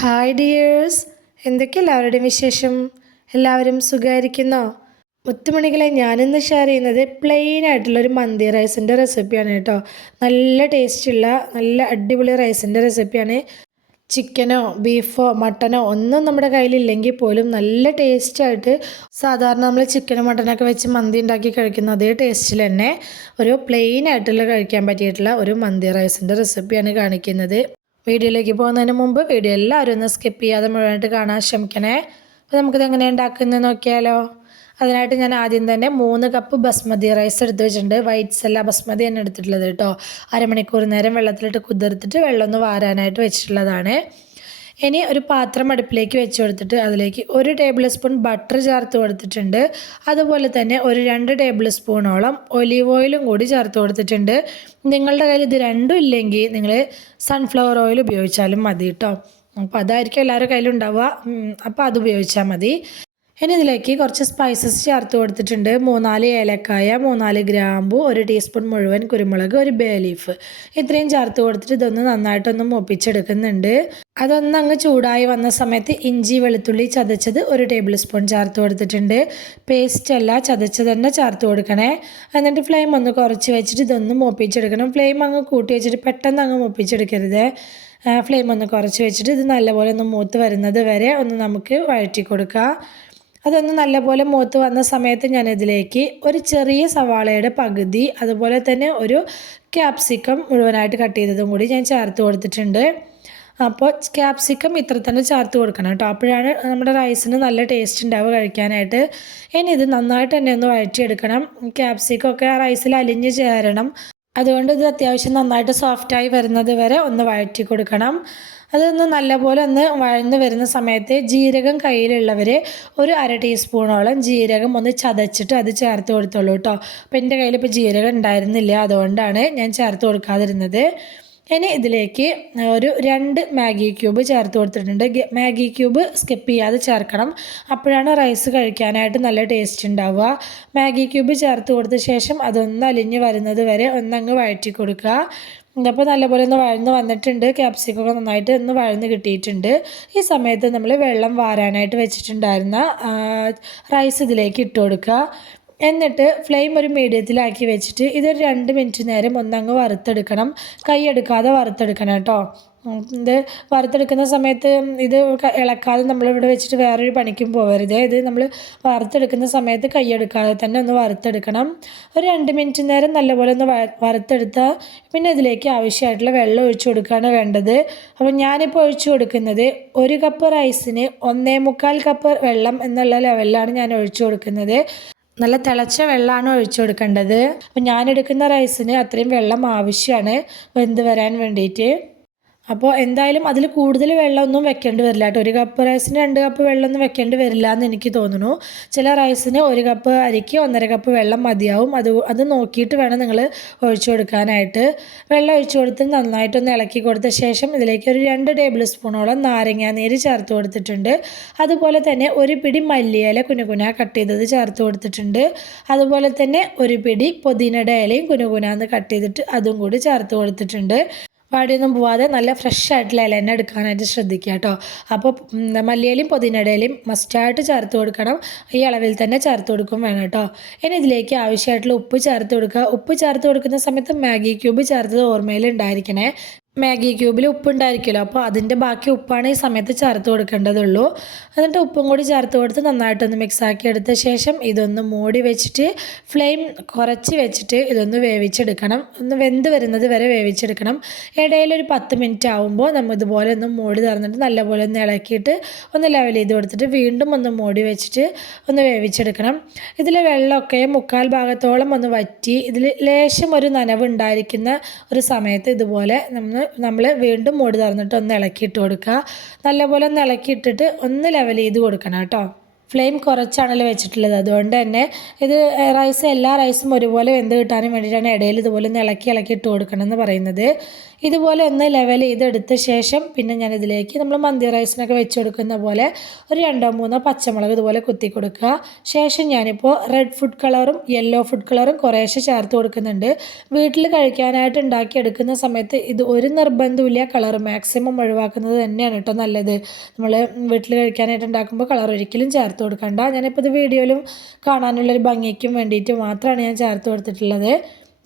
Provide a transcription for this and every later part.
Hi dears, എന്തൊക്കെ എല്ലാവരുടെയും വിശേഷം? എല്ലാവരും സുഖമായിരിക്കുന്നോ? മുത്തുമണികളെ, ഞാനിന്ന് ഷെയർ ചെയ്യുന്നത് പ്ലെയിൻ ആയിട്ടുള്ളൊരു മന്തി റൈസിൻ്റെ റെസിപ്പിയാണ് കേട്ടോ. നല്ല ടേസ്റ്റുള്ള നല്ല അടിപൊളി റൈസിൻ്റെ റെസിപ്പിയാണ്. ചിക്കനോ ബീഫോ മട്ടനോ ഒന്നും നമ്മുടെ കയ്യിലില്ലെങ്കിൽ പോലും നല്ല ടേസ്റ്റായിട്ട് സാധാരണ നമ്മൾ ചിക്കനോ മട്ടനൊക്കെ വെച്ച് മന്തി ഉണ്ടാക്കി കഴിക്കുന്ന അതേ ടേസ്റ്റിൽ തന്നെ ഒരു പ്ലെയിൻ ആയിട്ടുള്ള കഴിക്കാൻ പറ്റിയിട്ടുള്ള ഒരു മന്തി റൈസിൻ്റെ റെസിപ്പിയാണ് കാണിക്കുന്നത്. വീഡിയോയിലേക്ക് പോകുന്നതിന് മുമ്പ് വീഡിയോ എല്ലാവരും ഒന്ന് സ്കിപ്പ് ചെയ്യാതെ മുഴുവനായിട്ട് കാണാൻ ശ്രമിക്കണേ. അപ്പോൾ നമുക്കിത് എങ്ങനെ ഉണ്ടാക്കുന്നത് നോക്കിയാലോ. അതിനായിട്ട് ഞാൻ ആദ്യം തന്നെ 3 കപ്പ് ബസ്മതി റൈസ് എടുത്ത് വെച്ചിട്ടുണ്ട്. വൈറ്റ്സ് അല്ല, ബസ്മതി തന്നെ എടുത്തിട്ടുള്ളത് കേട്ടോ. അരമണിക്കൂർ നേരം വെള്ളത്തിലിട്ട് കുതിർത്തിട്ട് വെള്ളം ഒന്ന് വാരാനായിട്ട് വെച്ചിട്ടുള്ളതാണ്. ഇനി ഒരു പാത്രം അടുപ്പിലേക്ക് വെച്ച് കൊടുത്തിട്ട് അതിലേക്ക് 1 ടേബിൾ സ്പൂൺ ബട്ടർ ചേർത്ത് കൊടുത്തിട്ടുണ്ട്. അതുപോലെ തന്നെ ഒരു 2 ടേബിൾ സ്പൂണോളം ഒലീവ് ഓയിലും കൂടി ചേർത്ത് കൊടുത്തിട്ടുണ്ട്. നിങ്ങളുടെ കയ്യിൽ ഇത് രണ്ടും ഇല്ലെങ്കിൽ നിങ്ങൾ സൺഫ്ലവർ ഓയിൽ ഉപയോഗിച്ചാലും മതി കേട്ടോ. അപ്പോൾ അതായിരിക്കും എല്ലാവരുടെ കയ്യിലുണ്ടാവുക. അപ്പോൾ അത് ഉപയോഗിച്ചാൽ മതി. ഇനി ഇതിലേക്ക് കുറച്ച് സ്പൈസസ് ചേർത്ത് കൊടുത്തിട്ടുണ്ട്. 3-4 ഏലക്കായ, 3-4 ഗ്രാമ്പു, 1 ടീസ്പൂൺ മുഴുവൻ കുരുമുളക്, 1 ബേ ലീഫ്, ഇത്രയും ചേർത്ത് കൊടുത്തിട്ട് ഇതൊന്ന് നന്നായിട്ടൊന്ന് മൂപ്പിച്ചെടുക്കുന്നുണ്ട്. അതൊന്ന് അങ്ങ് ചൂടായി വന്ന സമയത്ത് ഇഞ്ചി വെളുത്തുള്ളി ചതച്ചത് 1 ടേബിൾ സ്പൂൺ ചേർത്ത് കൊടുത്തിട്ടുണ്ട്. പേസ്റ്റ് അല്ല, ചതച്ചത് തന്നെ ചേർത്ത് കൊടുക്കണേ. എന്നിട്ട് ഫ്ലെയിം ഒന്ന് കുറച്ച് വെച്ചിട്ട് ഇതൊന്ന് മൂപ്പിച്ചെടുക്കണം. ഫ്ലെയിം അങ്ങ് കൂട്ടി വെച്ചിട്ട് പെട്ടെന്ന് അങ്ങ് മൂപ്പിച്ചെടുക്കരുത്. ഫ്ലെയിം ഒന്ന് കുറച്ച് വെച്ചിട്ട് ഇത് നല്ലപോലെ ഒന്ന് മൂത്ത് വരുന്നത് വരെ ഒന്ന് നമുക്ക് വഴറ്റി കൊടുക്കുക. അതൊന്ന് നല്ലപോലെ മൂത്ത് വന്ന സമയത്ത് ഞാനിതിലേക്ക് ഒരു ചെറിയ സവാളയുടെ പകുതി, അതുപോലെ തന്നെ ഒരു ക്യാപ്സിക്കം മുഴുവനായിട്ട് കട്ട് ചെയ്തതും കൂടി ഞാൻ ചേർത്ത് കൊടുത്തിട്ടുണ്ട്. അപ്പോൾ ക്യാപ്സിക്കം ഇത്ര തന്നെ ചേർത്ത് കൊടുക്കണം കേട്ടോ. അപ്പോഴാണ് നമ്മുടെ റൈസിന് നല്ല ടേസ്റ്റ് ഉണ്ടാവുക കഴിക്കാനായിട്ട്. ഇനി ഇത് നന്നായിട്ട് തന്നെ ഒന്ന് വഴറ്റിയെടുക്കണം. ക്യാപ്സിക്കം ഒക്കെ ആ റൈസിൽ അലിഞ്ഞ് ചേരണം. അതുകൊണ്ട് ഇത് അത്യാവശ്യം നന്നായിട്ട് സോഫ്റ്റായി വരുന്നത് വരെ ഒന്ന് വഴറ്റി കൊടുക്കണം. അതൊന്ന് നല്ലപോലെ ഒന്ന് വഴന്ന് വരുന്ന സമയത്ത് ജീരകം കയ്യിലുള്ളവർ ഒരു 1/2 ടീസ്പൂണോളം ജീരകം ഒന്ന് ചതച്ചിട്ട് അത് ചേർത്ത് കൊടുത്തോളൂ കേട്ടോ. അപ്പോൾ എൻ്റെ കയ്യിൽ ഇപ്പോൾ ജീരകം ഉണ്ടായിരുന്നില്ല, അതുകൊണ്ടാണ് ഞാൻ ചേർത്ത് കൊടുക്കാതിരുന്നത്. ഇനി ഇതിലേക്ക് ഒരു 2 മാഗി ക്യൂബ് ചേർത്ത് കൊടുത്തിട്ടുണ്ട്. മാഗി ക്യൂബ് സ്കിപ്പ് ചെയ്യാതെ ചേർക്കണം, അപ്പോഴാണ് റൈസ് കഴിക്കാനായിട്ട് നല്ല ടേസ്റ്റ് ഉണ്ടാവുക. മാഗി ക്യൂബ് ചേർത്ത് കൊടുത്ത ശേഷം അതൊന്ന് അലിഞ്ഞ് വരുന്നത് വരെ ഒന്നങ്ങ് വഴറ്റി കൊടുക്കുക. അപ്പോൾ നല്ലപോലെ ഒന്ന് വഴന്ന് വന്നിട്ടുണ്ട്. ക്യാപ്സിക്കൊക്കെ നന്നായിട്ട് ഒന്ന് വഴന്ന് കിട്ടിയിട്ടുണ്ട്. ഈ സമയത്ത് നമ്മൾ വെള്ളം വാരാനായിട്ട് വെച്ചിട്ടുണ്ടായിരുന്ന റൈസ് ഇതിലേക്ക് ഇട്ട് കൊടുക്കുക. എന്നിട്ട് ഫ്ലെയിം ഒരു മീഡിയത്തിലാക്കി വെച്ചിട്ട് ഇതൊരു 2 മിനിറ്റ് നേരം ഒന്നങ്ങ് വറുത്തെടുക്കണം. കൈ എടുക്കാതെ വറുത്തെടുക്കണം കേട്ടോ. ഇത് വറുത്തെടുക്കുന്ന സമയത്ത് ഇത് ഇളക്കാതെ നമ്മളിവിടെ വെച്ചിട്ട് വേറൊരു പണിക്കും പോകരുത്. ഇത് നമ്മൾ വറുത്തെടുക്കുന്ന സമയത്ത് കൈ എടുക്കാതെ തന്നെ ഒന്ന് വറുത്തെടുക്കണം. ഒരു 2 മിനിറ്റ് നേരം നല്ലപോലെ ഒന്ന് വറുത്തെടുത്താൽ പിന്നെ ഇതിലേക്ക് ആവശ്യമായിട്ടുള്ള വെള്ളം ഒഴിച്ചു കൊടുക്കുകയാണ് വേണ്ടത്. അപ്പോൾ ഞാനിപ്പോൾ ഒഴിച്ചു കൊടുക്കുന്നത് 1 കപ്പ് റൈസിന് 1.25 കപ്പ് വെള്ളം എന്നുള്ള ലെവലിലാണ് ഞാൻ ഒഴിച്ചു കൊടുക്കുന്നത്. നല്ല തിളച്ച വെള്ളമാണ് ഒഴിച്ചു കൊടുക്കേണ്ടത്. അപ്പം ഞാനെടുക്കുന്ന റൈസിന് അത്രയും വെള്ളം ആവശ്യമാണ് വെന്ത് വരാൻ വേണ്ടിയിട്ട്. അപ്പോൾ എന്തായാലും അതിൽ കൂടുതൽ വെള്ളമൊന്നും വെക്കേണ്ടി വരില്ല കേട്ടോ. 1 കപ്പ് റൈസിന് 2 കപ്പ് വെള്ളമൊന്നും വെക്കേണ്ടി വരില്ല എന്ന് എനിക്ക് തോന്നുന്നു. ചില റൈസിന് 1 കപ്പ് അരിക്ക് 1.5 കപ്പ് വെള്ളം മതിയാവും. അത് നോക്കിയിട്ട് വേണം നിങ്ങൾ ഒഴിച്ചു കൊടുക്കാനായിട്ട്. വെള്ളം ഒഴിച്ചു കൊടുത്ത് നന്നായിട്ടൊന്ന് ഇളക്കി കൊടുത്ത ശേഷം ഇതിലേക്ക് ഒരു 2 ടേബിൾ സ്പൂണോളം നാരങ്ങാനീര് ചേർത്ത് കൊടുത്തിട്ടുണ്ട്. അതുപോലെ തന്നെ 1 പിടി മല്ലിയില കുനുകുന കട്ട് ചെയ്തത് ചേർത്ത് കൊടുത്തിട്ടുണ്ട്. അതുപോലെ തന്നെ 1 പിടി പുതിനയുടെ ഇലയും കുനുകുനാന്ന് കട്ട് ചെയ്തിട്ട് അതും കൂടി ചേർത്ത് കൊടുത്തിട്ടുണ്ട്. വാടിയൊന്നും പോവാതെ നല്ല ഫ്രഷ് ആയിട്ടുള്ള ഇല തന്നെ എടുക്കാനായിട്ട് ശ്രദ്ധിക്കുക കേട്ടോ. അപ്പോൾ മല്ലിയിലയും പുതിനയിലയും മസ്റ്റായിട്ട് ചേർത്ത് കൊടുക്കണം. ഈ അളവിൽ തന്നെ ചേർത്ത് കൊടുക്കും വേണം കേട്ടോ. ഇനി ഇതിലേക്ക് ആവശ്യമായിട്ടുള്ള ഉപ്പ് ചേർത്ത് കൊടുക്കുക. ഉപ്പ് ചേർത്ത് കൊടുക്കുന്ന സമയത്ത് മാഗി ക്യൂബ് ചേർത്തത് ഓർമ്മയിൽ ഉണ്ടായിരിക്കണേ. മാഗി ക്യൂബിൽ ഉപ്പുണ്ടായിരിക്കുമല്ലോ, അപ്പോൾ അതിൻ്റെ ബാക്കി ഉപ്പാണ് ഈ സമയത്ത് ചേർത്ത് കൊടുക്കേണ്ടതുള്ളൂ. എന്നിട്ട് ഉപ്പും കൂടി ചേർത്ത് കൊടുത്ത് നന്നായിട്ടൊന്ന് മിക്സാക്കി എടുത്ത ശേഷം ഇതൊന്ന് മൂടി വെച്ചിട്ട് ഫ്ലെയിം കുറച്ച് വെച്ചിട്ട് ഇതൊന്ന് വേവിച്ചെടുക്കണം. ഒന്ന് വെന്ത് വരുന്നത് വരെ വേവിച്ചെടുക്കണം. ഇടയിലൊരു 10 മിനിറ്റ് ആകുമ്പോൾ നമ്മൾ ഇതുപോലെ ഒന്ന് മൂടി തുറന്നിട്ട് നല്ലപോലെ ഒന്ന് ഇളക്കിയിട്ട് ഒന്ന് ലെവൽ ചെയ്ത് കൊടുത്തിട്ട് വീണ്ടും ഒന്ന് മൂടി വെച്ചിട്ട് ഒന്ന് വേവിച്ചെടുക്കണം. ഇതിലെ വെള്ളമൊക്കെ 1/4 ഭാഗത്തോളം ഒന്ന് വറ്റി ഇതിൽ ലേശം ഒരു നനവ് ഉണ്ടായിരിക്കുന്ന ഒരു സമയത്ത് ഇതുപോലെ നമ്മൾ വീണ്ടും മൂടി തുറന്നിട്ട് ഒന്ന് ഇളക്കിയിട്ട് കൊടുക്കുക. നല്ലപോലെ ഒന്ന് ഇളക്കിയിട്ടിട്ട് ഒന്ന് ലെവൽ ചെയ്ത് കൊടുക്കണം കേട്ടോ. ഫ്ലെയിം കുറച്ചാണല്ലോ വെച്ചിട്ടുള്ളത്, അതുകൊണ്ട് തന്നെ ഇത് എല്ലാ റൈസും ഒരുപോലെ വെന്ത് കിട്ടാനും വേണ്ടിയിട്ടാണ് ഇടയിൽ ഇതുപോലെ ഒന്ന് ഇളക്കി ഇട്ട് കൊടുക്കണം എന്ന് പറയുന്നത്. ഇതുപോലെ ഒന്ന് ലെവൽ ചെയ്തെടുത്ത ശേഷം പിന്നെ ഞാൻ ഇതിലേക്ക് നമ്മൾ മന്തി റൈസിനൊക്കെ വെച്ച് കൊടുക്കുന്ന പോലെ ഒരു 2-3 പച്ചമുളക് ഇതുപോലെ കുത്തി കൊടുക്കുക. ശേഷം ഞാനിപ്പോൾ റെഡ് ഫുഡ് കളറും യെല്ലോ ഫുഡ് കളറും കുറേശ്ശെ ചേർത്ത് കൊടുക്കുന്നുണ്ട്. വീട്ടിൽ കഴിക്കാനായിട്ട് ഉണ്ടാക്കിയെടുക്കുന്ന സമയത്ത് ഇത് ഒരു നിർബന്ധമില്ല, കളർ മാക്സിമം ഒഴിവാക്കുന്നത് തന്നെയാണ് കേട്ടോ നല്ലത്. നമ്മൾ വീട്ടിൽ കഴിക്കാനായിട്ട് ഉണ്ടാക്കുമ്പോൾ കളർ ഒരിക്കലും ചേർത്ത് കൊടുക്കണ്ട. ഞാനിപ്പോൾ ഇത് വീഡിയോയിലും കാണാനുള്ളൊരു ഭംഗിക്കും വേണ്ടിയിട്ട് മാത്രമാണ് ഞാൻ ചേർത്ത് കൊടുത്തിട്ടുള്ളത്.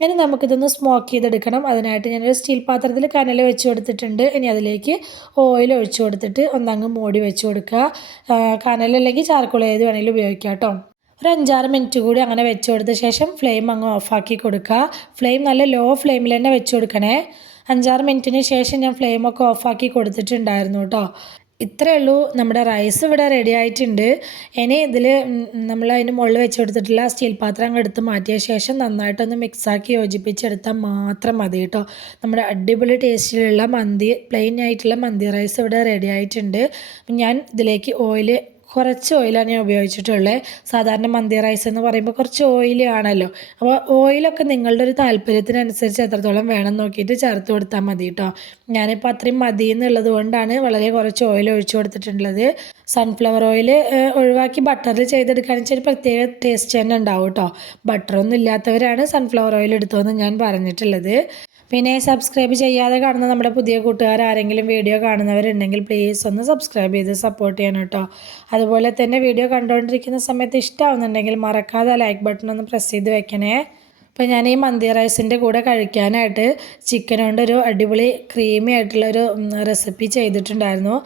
ഇനി നമുക്കിതൊന്ന് സ്മോക്ക് ചെയ്തെടുക്കണം. അതിനായിട്ട് ഞാനൊരു സ്റ്റീൽ പാത്രത്തിൽ കനൽ വെച്ച് കൊടുത്തിട്ടുണ്ട്. ഇനി അതിലേക്ക് ഓയിൽ ഒഴിച്ച് കൊടുത്തിട്ട് ഒന്നങ്ങ് മൂടി വെച്ച് കൊടുക്കുക. കനലല്ലെങ്കിൽ ചാർക്കോൾ ഏത് വേണമെങ്കിലും ഉപയോഗിക്കാം കേട്ടോ. ഒരു 5-6 മിനിറ്റ് കൂടി അങ്ങനെ വെച്ച് കൊടുത്ത ശേഷം ഫ്ലെയിം അങ്ങ് ഓഫാക്കി കൊടുക്കുക. ഫ്ലെയിം നല്ല ലോ ഫ്ലെയിമിൽ തന്നെ വെച്ച് കൊടുക്കണേ. 5-6 മിനിറ്റിന് ശേഷം ഞാൻ ഫ്ലെയിമൊക്കെ ഓഫാക്കി കൊടുത്തിട്ടുണ്ടായിരുന്നു കേട്ടോ. ഇത്രയേ ഉള്ളൂ, നമ്മുടെ റൈസ് ഇവിടെ റെഡി ആയിട്ടുണ്ട്. ഇനി ഇതിൽ നമ്മൾ അതിന് മുകളിൽ വെച്ച് കൊടുത്തിട്ടുള്ള സ്റ്റീൽ പാത്രം അങ്ങ് എടുത്ത് മാറ്റിയ ശേഷം നന്നായിട്ടൊന്ന് മിക്സാക്കി യോജിപ്പിച്ചെടുത്താൽ മാത്രം മതി കേട്ടോ. നമ്മുടെ അടിപൊളി ടേസ്റ്റിലുള്ള പ്ലെയിൻ ആയിട്ടുള്ള മന്തി റൈസ് ഇവിടെ റെഡി ആയിട്ടുണ്ട്. ഞാൻ ഇതിലേക്ക് കുറച്ച് ഓയിലാണ് ഞാൻ ഉപയോഗിച്ചിട്ടുള്ളത്. സാധാരണ മന്തി റൈസ് എന്ന് പറയുമ്പോൾ കുറച്ച് ഓയിൽ ആണല്ലോ. അപ്പോൾ ഓയിലൊക്കെ നിങ്ങളുടെ ഒരു താല്പര്യത്തിനനുസരിച്ച് എത്രത്തോളം വേണം നോക്കിയിട്ട് ചേർത്ത് കൊടുത്താൽ മതി കേട്ടോ. ഞാനിപ്പോൾ അത്രയും മതി എന്നുള്ളത് കൊണ്ടാണ് വളരെ കുറച്ച് ഓയിൽ ഒഴിച്ചു കൊടുത്തിട്ടുള്ളത്. സൺഫ്ലവർ ഓയിൽ ഒഴിവാക്കി ബട്ടറിൽ ചെയ്തെടുക്കുകയാണെന്ന് വെച്ചാൽ പ്രത്യേക ടേസ്റ്റ് തന്നെ ഉണ്ടാവും കേട്ടോ. ബട്ടറൊന്നും ഇല്ലാത്തവരാണ് സൺഫ്ലവർ ഓയിൽ എടുത്തതെന്ന് ഞാൻ പറഞ്ഞിട്ടുള്ളത്. പിന്നെ സബ്സ്ക്രൈബ് ചെയ്യാതെ കാണുന്ന നമ്മുടെ പുതിയ കൂട്ടുകാർ ആരെങ്കിലും വീഡിയോ കാണുന്നവരുണ്ടെങ്കിൽ പ്ലീസ് ഒന്ന് സബ്സ്ക്രൈബ് ചെയ്ത് സപ്പോർട്ട് ചെയ്യണം കേട്ടോ. അതുപോലെ തന്നെ വീഡിയോ കണ്ടുകൊണ്ടിരിക്കുന്ന സമയത്ത് ഇഷ്ടമാവുന്നുണ്ടെങ്കിൽ മറക്കാതെ ലൈക്ക് ബട്ടൺ ഒന്ന് പ്രസ് ചെയ്ത് വെക്കണേ. അപ്പോൾ ഞാൻ ഈ മന്തി റൈസിൻ്റെ കൂടെ കഴിക്കാനായിട്ട് ചിക്കൻ കൊണ്ടൊരു അടിപൊളി ക്രീമി ആയിട്ടുള്ളൊരു റെസിപ്പി ചെയ്തിട്ടുണ്ടായിരുന്നു.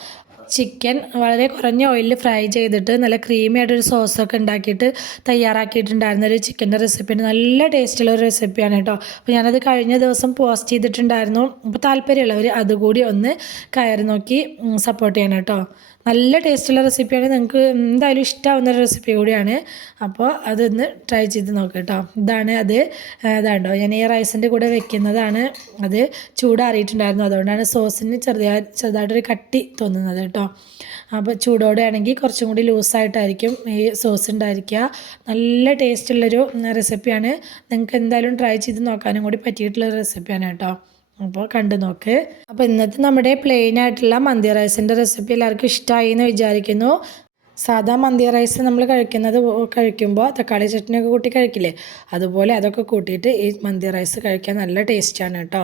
ചിക്കൻ വളരെ കുറഞ്ഞ ഓയിലിൽ ഫ്രൈ ചെയ്തിട്ട് നല്ല ക്രീമി ആയിട്ടൊരു സോസൊക്കെ ഉണ്ടാക്കിയിട്ട് തയ്യാറാക്കിയിട്ടുണ്ടായിരുന്ന ഒരു ചിക്കൻ്റെ റെസിപ്പിയാണ്. നല്ല ടേസ്റ്റുള്ള ഒരു റെസിപ്പിയാണ് കേട്ടോ. അപ്പോൾ ഞാനത് കഴിഞ്ഞ ദിവസം പോസ്റ്റ് ചെയ്തിട്ടുണ്ടായിരുന്നു. അപ്പോൾ താല്പര്യമുള്ളവർ അതുകൂടി ഒന്ന് കയറി നോക്കി സപ്പോർട്ട് ചെയ്യണം കേട്ടോ. നല്ല ടേസ്റ്റുള്ള റെസിപ്പിയാണ്, നിങ്ങൾക്ക് എന്തായാലും ഇഷ്ടമാവുന്ന ഒരു റെസിപ്പി കൂടിയാണ്. അപ്പോൾ അതൊന്ന് ട്രൈ ചെയ്ത് നോക്കുക കേട്ടോ. ഇതാണ്ടോ ഞാൻ ഈ റൈസിൻ്റെ കൂടെ വെക്കുന്നതാണ്. അത് ചൂടാറിയിട്ടുണ്ടായിരുന്നു, അതുകൊണ്ടാണ് സോസിന് ചെറുതായിട്ടൊരു കട്ടി തോന്നുന്നത് കേട്ടോ. അപ്പോൾ ചൂടോടെ ആണെങ്കിൽ കുറച്ചും കൂടി ലൂസായിട്ടായിരിക്കും ഈ സോസ് ഉണ്ടായിരിക്കുക. നല്ല ടേസ്റ്റുള്ളൊരു റെസിപ്പിയാണ്. നിങ്ങൾക്ക് എന്തായാലും ട്രൈ ചെയ്ത് നോക്കാനും കൂടി പറ്റിയിട്ടുള്ളൊരു റെസിപ്പിയാണ് കേട്ടോ. അപ്പോൾ കണ്ടു നോക്ക്. അപ്പോൾ ഇന്നത്തെ നമ്മുടെ പ്ലെയിൻ ആയിട്ടുള്ള മന്തി റൈസിൻ്റെ റെസിപ്പി എല്ലാവർക്കും ഇഷ്ടമായി എന്ന് വിചാരിക്കുന്നു. സാധാ മന്തി റൈസ് നമ്മൾ കഴിക്കുമ്പോൾ തക്കാളി ചട്നിയൊക്കെ കൂട്ടി കഴിക്കില്ലേ, അതുപോലെ അതൊക്കെ കൂട്ടിയിട്ട് ഈ മന്തി റൈസ് കഴിക്കാൻ നല്ല ടേസ്റ്റാണ് കേട്ടോ.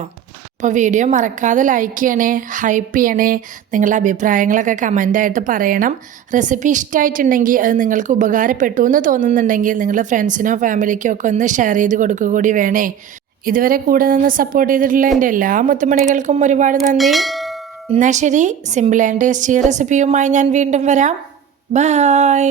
അപ്പോൾ വീഡിയോ മറക്കാതെ ലൈക്ക് ചെയ്യണേ, ഹൈപ്പ് ചെയ്യണേ, നിങ്ങളുടെ അഭിപ്രായങ്ങളൊക്കെ കമൻ്റായിട്ട് പറയണം. റെസിപ്പി ഇഷ്ടമായിട്ടുണ്ടെങ്കിൽ അത് നിങ്ങൾക്ക് ഉപകാരപ്പെട്ടു എന്ന് തോന്നുന്നുണ്ടെങ്കിൽ നിങ്ങളുടെ ഫ്രണ്ട്സിനോ ഫാമിലിക്കോ ഒക്കെ ഒന്ന് ഷെയർ ചെയ്ത് കൊടുക്കുക കൂടി വേണേ. ഇതുവരെ കൂടെ നിന്ന് സപ്പോർട്ട് ചെയ്തിട്ടുള്ള എൻ്റെ എല്ലാ മുത്തുമണികൾക്കും ഒരുപാട് നന്ദി. എന്നാൽ ശരി, സിമ്പിൾ ആൻഡ് ടേസ്റ്റി റെസിപ്പിയുമായി ഞാൻ വീണ്ടും വരാം. ബൈ.